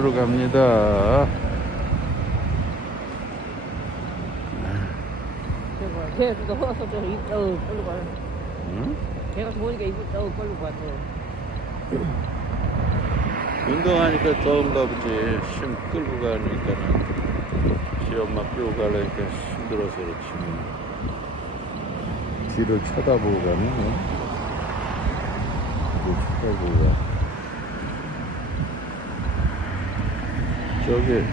보러 갑니다. 저거 걔 그거 허서 저 이쁘 끌고 가. 응? 걔가 좋으니까 이쁘 저 끌고 가. 저. 운동하니까 더운가 보지. 심 끌고 가니까는. 지 엄마 끌고 가려니까 힘들어서 그렇지. 뭐. 뒤를 쳐다보고 가네. 뭐. 뒤를 쳐다보고 가. 저기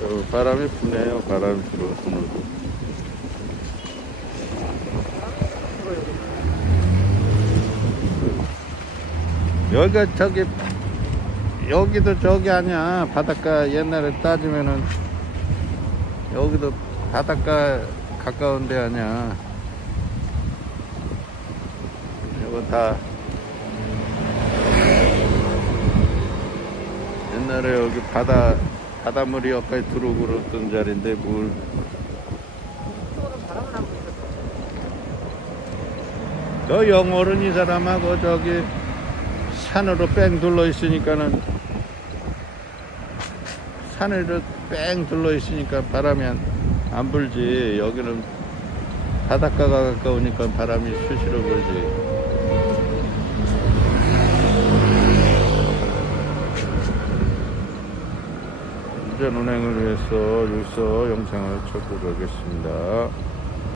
어, 바람이 부네요. 바람이 불어 오늘도. 여기가 저기 여기도 저기 아니야 바닷가 옛날에 따지면은 여기도 바닷가 가까운 데 아니야 이거 다 옛날에 여기 바다 바닷물이 여기까지 들어오고 그랬던 자리인데 물. 저 영어는 이 사람하고 저기 산으로 뺑 둘러 있으니까는 산으로 뺑 둘러 있으니까 바람이 안, 안 불지 여기는 바닷가가 가까우니까 바람이 수시로 불지 안전 운행을 위해서 여기서 영상을 촬고 가겠습니다.